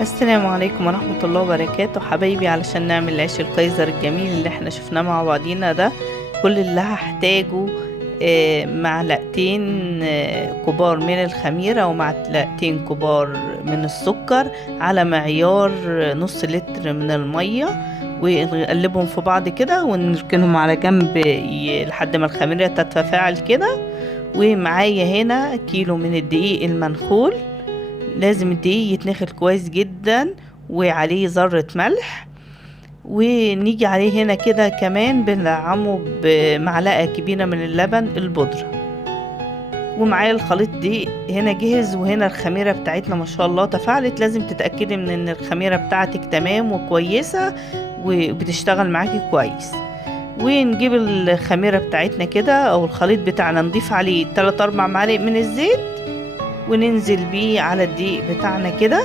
السلام عليكم ورحمة الله وبركاته حبايبي. علشان نعمل العيش القيصر الجميل اللي احنا شفناه مع بعضينا ده، كل اللي هحتاجه معلقتين كبار من الخميرة ومعلقتين كبار من السكر على معيار نص لتر من المية، ونقلبهم في بعض كده ونركنهم على جنب لحد ما الخميرة تتفاعل كده. ومعايا هنا كيلو من الدقيق المنخول، لازم الدقيق يتنخل كويس جدا وعليه ذرة ملح. ونيجي عليه هنا كده كمان بندعمه بمعلقة كبيرة من اللبن البودرة. ومعايا الخليط دي هنا جهز، وهنا الخميرة بتاعتنا ما شاء الله تفاعلت. لازم تتأكدي من ان الخميرة بتاعتك تمام وكويسة وبتشتغل معاكي كويس. ونجيب الخميرة بتاعتنا كده او الخليط بتاعنا، نضيف عليه 3-4 معالق من الزيت وننزل بيه على الدقيق بتاعنا كده،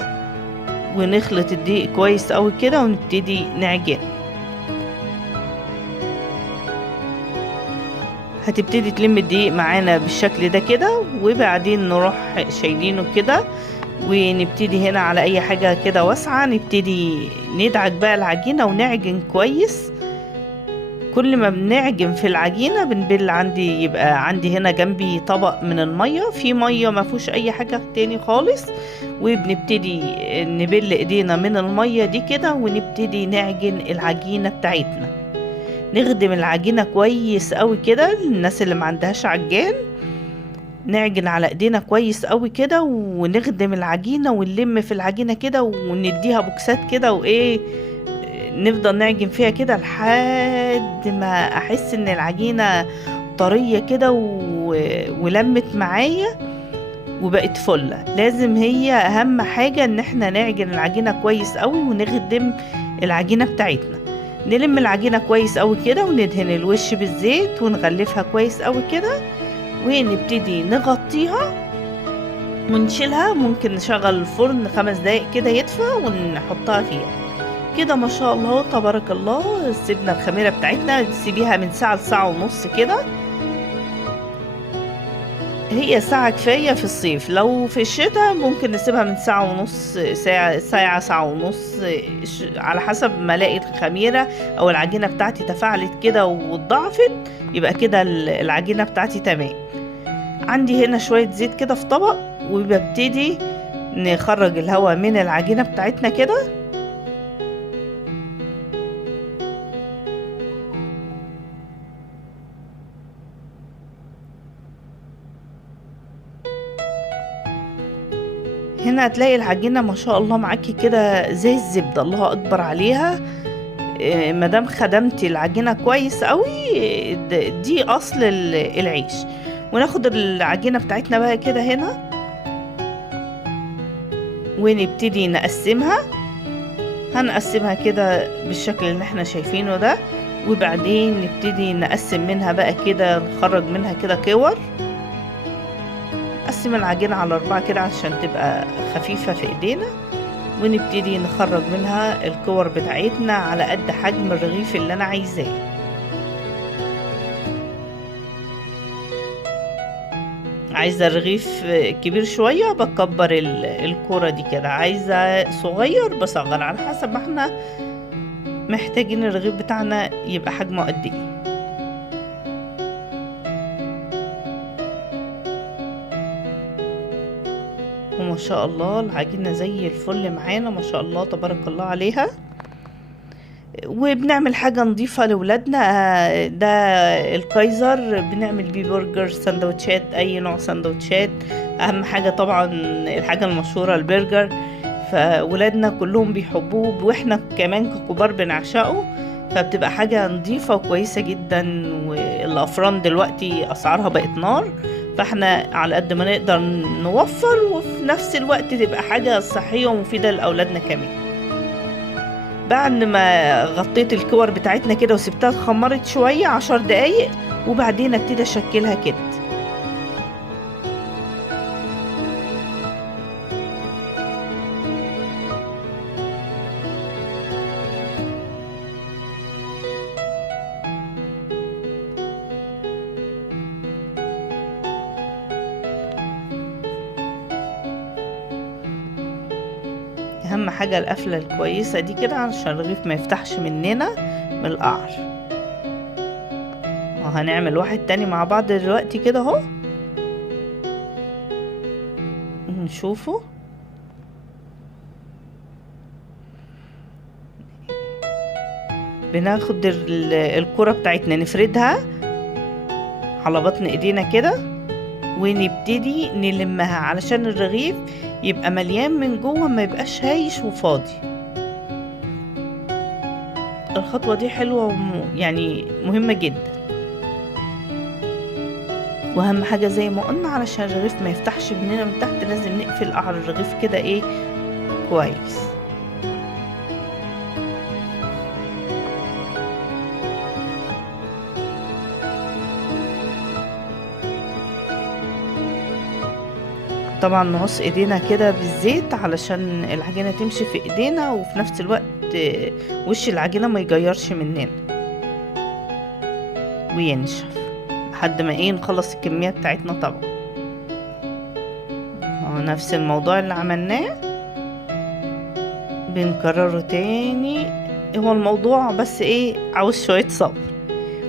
ونخلط الدقيق كويس قوي كده ونبتدي نعجن. هتبتدي تلم الدقيق معانا بالشكل ده كده، وبعدين نروح شايلينه كده ونبتدي هنا على اي حاجة كده واسعة نبتدي ندعك بقى العجينة ونعجن كويس. كل ما بنعجن في العجينة بنبل عندي، يبقى عندي هنا جنبي طبق من المية، في مية ما فيهوش اي حاجة تاني خالص، وبنبتدي نبل ايدينا من المية دي كده ونبتدي نعجن العجينة بتاعتنا. نخدم العجينة كويس قوي كده، الناس اللي ما عندهاش عجان نعجن على ايدينا كويس قوي كده ونخدم العجينة ونلم في العجينة كده ونديها بوكسات كده وايه، نفضل نعجن فيها كده لحد ما احس ان العجينة طرية كده ولمت معايا وبقت فلة. لازم هي اهم حاجة ان احنا نعجن العجينة كويس قوي ونخدم العجينة بتاعتنا. نلم العجينة كويس قوي كده وندهن الوش بالزيت ونغلفها كويس قوي كده، ونبتدي نغطيها ونشيلها. ممكن نشغل الفرن 5 دقايق كده يدفى ونحطها فيها كده. ما شاء الله تبارك الله. سيبنا الخميرة بتاعتنا تسيبيها من ساعة لساعة ونص كده، هي ساعة كفاية في الصيف. لو في الشتاء ممكن نسيبها من ساعة ونص، ساعة ونص، على حسب ما الاقي الخميرة او العجينة بتاعتي تفاعلت كده واتضعفت، يبقى كده العجينة بتاعتي تمام. عندي هنا شوية زيت كده في طبق، وببتدي نخرج الهواء من العجينة بتاعتنا كده. هنا هتلاقي العجينة ما شاء الله معاكي كده زي الزبدة، الله أكبر عليها. مادام خدمتي العجينة كويس قوي، دي أصل العيش. وناخد العجينة بتاعتنا بقى كده هنا ونبتدي نقسمها. هنقسمها كده بالشكل اللي احنا شايفينه ده، وبعدين نبتدي نقسم منها بقى كده، نخرج منها كده كور. نقسم العجينة على 4 كده عشان تبقى خفيفة في ايدينا، ونبتدي نخرج منها الكور بتاعتنا على قد حجم الرغيف اللي انا عايزاه. عايزة الرغيف كبير شوية بكبر الكورة دي كده، عايزة صغير بصغر على حسب ما احنا محتاجين الرغيف بتاعنا يبقى حجمه قد ايه. وما شاء الله العجينة زي الفل معانا، ما شاء الله تبارك الله عليها. وبنعمل حاجة نضيفة لولادنا، ده الكايزر بنعمل بيه برجر، سندوتشات، اي نوع سندوتشات. اهم حاجة طبعا الحاجة المشهورة البرجر، فولادنا كلهم بيحبوه واحنا كمان ككبار بنعشقه. فبتبقى حاجة نضيفة وكويسة جدا. والافران دلوقتي اسعارها بقت نار، فاحنا على قد ما نقدر نوفر وفي نفس الوقت تبقى حاجة صحية ومفيدة لأولادنا كمان. بعد ما غطيت الكور بتاعتنا كده وسبتها اتخمرت شوية 10 دقايق، وبعدين ابتدي اشكلها كده. اهم حاجة القفلة الكويسة دي كده علشان الرغيف ما يفتحش مننا من القعر. وهنعمل واحد تاني مع بعض دلوقتي كده اهو نشوفه. بناخد الكرة بتاعتنا نفردها على بطن ايدينا كده ونبتدي نلمها علشان الرغيف يبقى مليان من جوه، ما يبقاش هايش وفاضي. الخطوة دي حلوة يعني مهمة جدا. واهم حاجة زي ما قلنا علشان الرغيف ما يفتحش مننا من تحت لازم نقفل قعر الرغيف كده ايه كويس. طبعا نقص ايدينا كده بالزيت علشان العجينة تمشي في ايدينا، وفي نفس الوقت وش العجينة ما يجيرش مننا وينشف لحد ما ايه نخلص الكمية بتاعتنا. طبعا نفس الموضوع اللي عملناه بنكرره تاني. هو الموضوع بس ايه عاوز شوية صبر.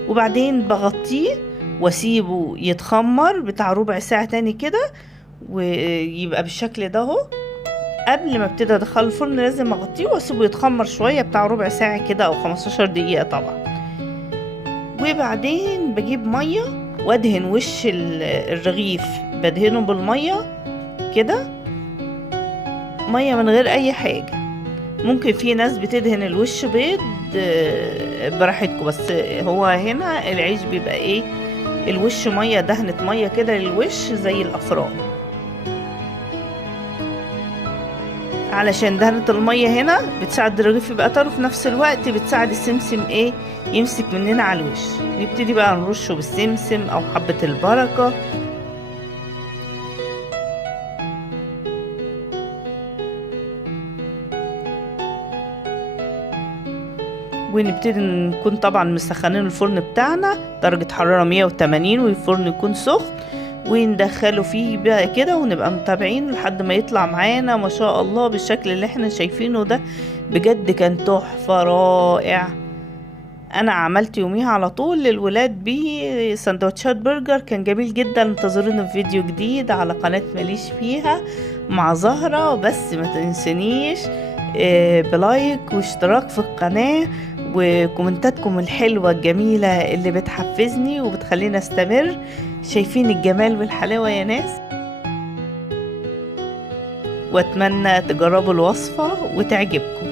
وبعدين بغطيه واسيبه يتخمر بتاع ربع ساعة تاني كده ويبقى بالشكل ده اهو. قبل ما ابتدي ادخله الفرن لازم اغطيه واسيبه يتخمر شوية بتاع ربع ساعة كده او 15 دقيقة طبعا. وبعدين بجيب مية وادهن وش الرغيف، بدهنه بالمية كده، مية من غير اي حاجة. ممكن في ناس بتدهن الوش بيض براحتكم، بس هو هنا العيش بيبقى ايه الوش مية، دهنة مية كده للوش زي الافران، علشان دهنة المية هنا بتساعد الرغيف يبقى طري، في نفس الوقت بتساعد السمسم ايه يمسك مننا على الوش. نبتدي بقى نرشه بالسمسم او حبة البركة. ونبتدي نكون طبعا مسخنين الفرن بتاعنا درجة حرارة 180 والفرن يكون سخن، وندخله فيه بقى كده ونبقى متابعين لحد ما يطلع معانا ما شاء الله بالشكل اللي احنا شايفينه ده. بجد كان تحفة رائع. انا عملت يوميها على طول للولاد بيه سندوتشات برجر، كان جميل جدا. انتظرونا في فيديو جديد على قناة ماليش فيها مع زهرة. بس ما تنسونيش بلايك واشتراك في القناة وكومنتاتكم الحلوة الجميلة اللي بتحفزني وبتخليني استمر. شايفين الجمال والحلاوة يا ناس؟ واتمنى تجربوا الوصفة وتعجبكم.